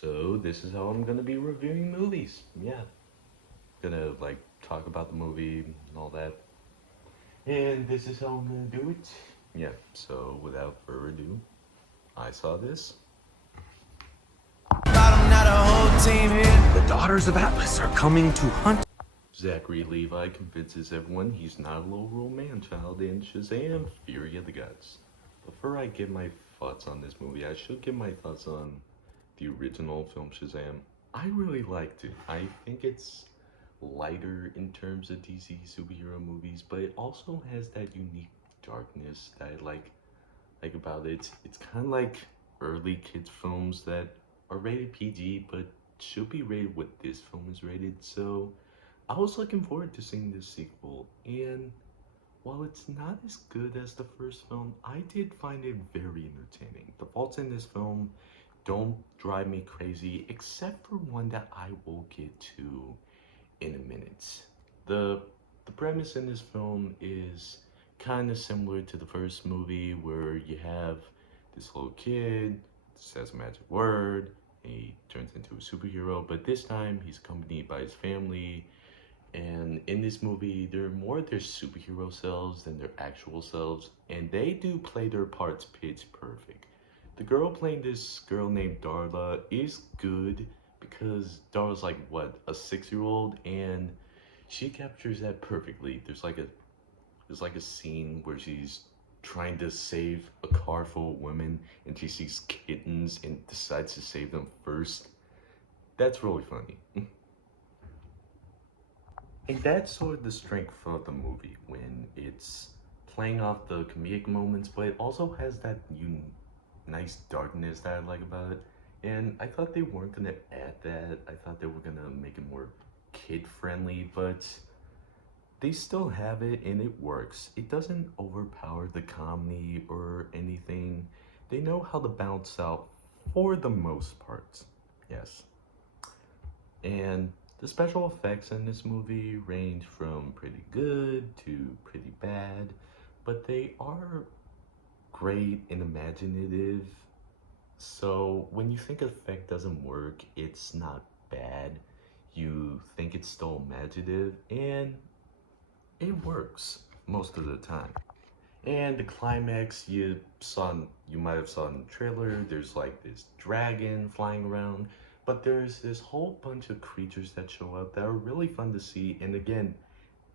So this is how I'm gonna be reviewing movies. Yeah, gonna like talk about the movie and all that. And this is how I'm gonna do it. Yeah. So without further ado, I saw this. The daughters of Atlas are coming to hunt. Zachary Levi convinces everyone he's not a low-role man-child in Shazam: Fury of the Gods. Before I give my thoughts on this movie, I should give my thoughts on the original film Shazam. I really liked it. I think it's lighter in terms of DC superhero movies, but it also has that unique darkness that I like about it. It's kind of like early kids films that are rated PG, but should be rated what this film is rated. So I was looking forward to seeing this sequel, and while it's not as good as the first film, I did find it very entertaining. The faults in this film don't drive me crazy, except for one that I will get to in a minute. The the premise in this film is kind of similar to the first movie, where you have this little kid says a magic word, and he turns into a superhero, but this time he's accompanied by his family. And in this movie, they're more their superhero selves than their actual selves, and they do play their parts pitch perfect. The girl playing this girl named Darla is good because Darla's like what, a 6-year old, and she captures that perfectly. There's like a scene where she's trying to save a car full of women, and she sees kittens and decides to save them first. That's really funny. And that's sort of the strength of the movie when it's playing off the comedic moments, but it also has that nice darkness that I like about it. And I thought they weren't gonna add that. I thought they were gonna make it more kid friendly, but they still have it and it works. It doesn't overpower the comedy or anything. They know how to balance out for the most part. Yes. And the special effects in this movie range from pretty good to pretty bad, but they are great and imaginative. So when you think effect doesn't work, it's not bad. You think it's still imaginative, and it works most of the time. And the climax you might have saw in the trailer, there's like this dragon flying around, but there's this whole bunch of creatures that show up that are really fun to see, and again,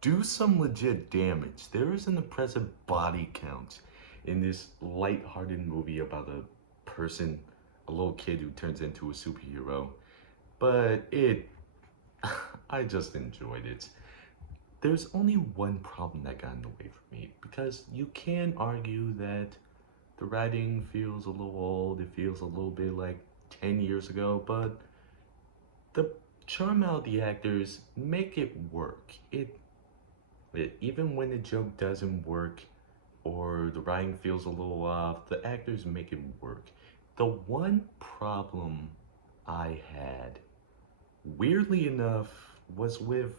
do some legit damage. There is an impressive body count in this light-hearted movie about a little kid who turns into a superhero. But I just enjoyed it. There's only one problem that got in the way for me, because you can argue that the writing feels a little old, it feels a little bit like 10 years ago, but the charm out of the actors make it work. Even when the joke doesn't work or the writing feels a little off, the actors make it work. The one problem I had, weirdly enough, was with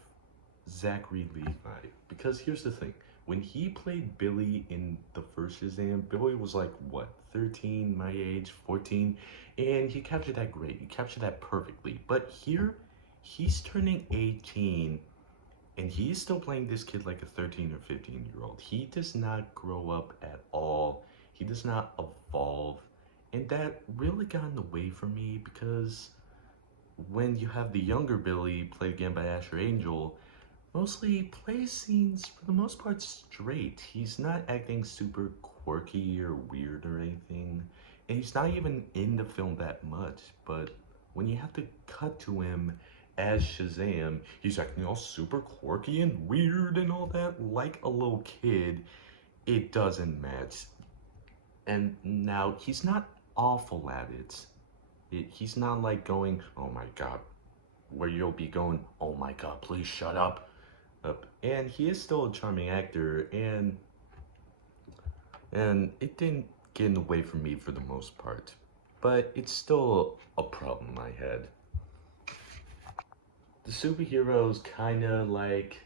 Zachary Levi. Because here's the thing, when he played Billy in the first Shazam, Billy was like, what, 13, my age, 14? And he captured that great. He captured that perfectly. But here, he's turning 18, and he's still playing this kid like a 13 or 15-year-old. He does not grow up at all. He does not evolve. And that really got in the way for me, because when you have the younger Billy, played again by Asher Angel, mostly plays scenes for the most part straight. He's not acting super quirky or weird or anything, and he's not even in the film that much. But when you have to cut to him as Shazam, he's acting all super quirky and weird and all that, like a little kid. It doesn't match. And now, he's not awful at He's not like going, oh my god, where you'll be going, oh my god, please shut up. And he is still a charming actor, and it didn't get in the way for me for the most part. But it's still a problem I had. The superheroes kind of like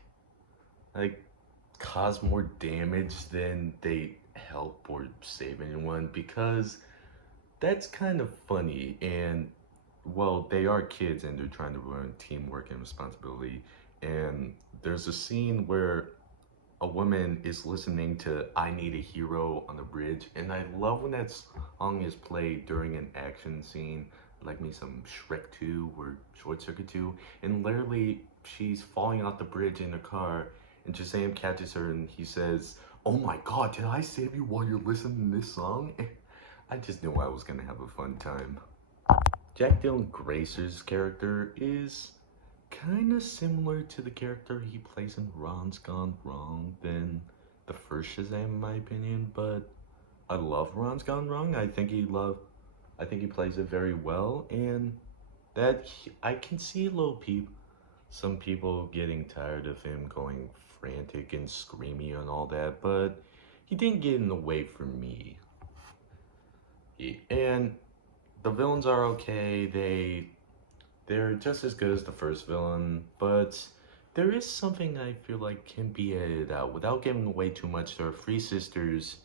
cause more damage than they help or save anyone, because that's kind of funny and well, they are kids and they're trying to learn teamwork and responsibility. And there's a scene where a woman is listening to I Need a Hero on the bridge, and I love when that song is played during an action scene, like me some Shrek 2 or Short Circuit 2, and literally she's falling off the bridge in her car, and Shazam catches her and he says, "Oh my god, did I save you while you're listening to this song?" I just knew I was gonna have a fun time. Jack Dylan Gracer's character is kind of similar to the character he plays in Ron's Gone Wrong than the first Shazam, in my opinion. But I love Ron's Gone Wrong. I think he plays it very well, and I can see some people getting tired of him going frantic and screamy and all that, but he didn't get in the way for me. And the villains are okay. They're just as good as the first villain, but there is something I feel like can be edited out without giving away too much. There are three sisters,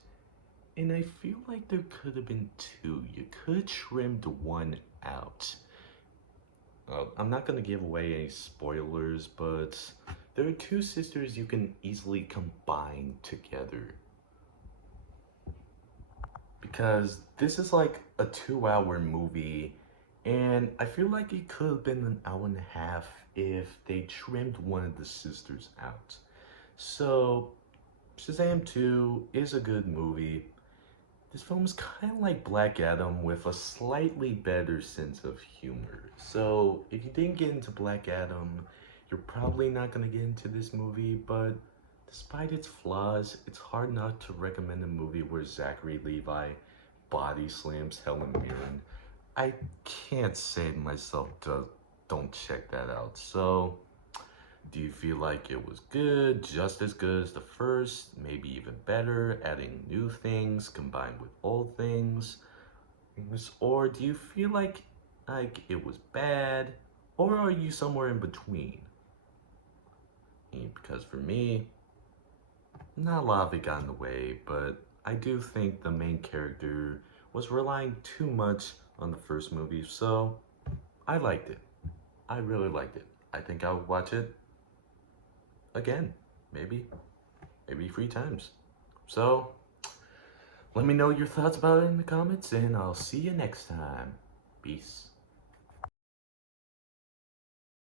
and I feel like there could have been two. You could have trimmed one out. I'm not gonna give away any spoilers, but there are two sisters you can easily combine together. Because this is like a 2 hour movie, and I feel like it could have been an hour and a half if they trimmed one of the sisters out. So, Shazam 2 is a good movie. This film is kind of like Black Adam with a slightly better sense of humor. So, if you didn't get into Black Adam, you're probably not going to get into this movie, but despite its flaws, it's hard not to recommend a movie where Zachary Levi body slams Helen Mirren. I can't say to myself, don't check that out. So, do you feel like it was good, just as good as the first, maybe even better, adding new things combined with old things? Or do you feel like it was bad, or are you somewhere in between? Because for me, not a lot of it got in the way, but I do think the main character was relying too much on the first movie, so I liked it. I really liked it. I think I would watch it again, maybe 3 times. So, let me know your thoughts about it in the comments, and I'll see you next time. Peace.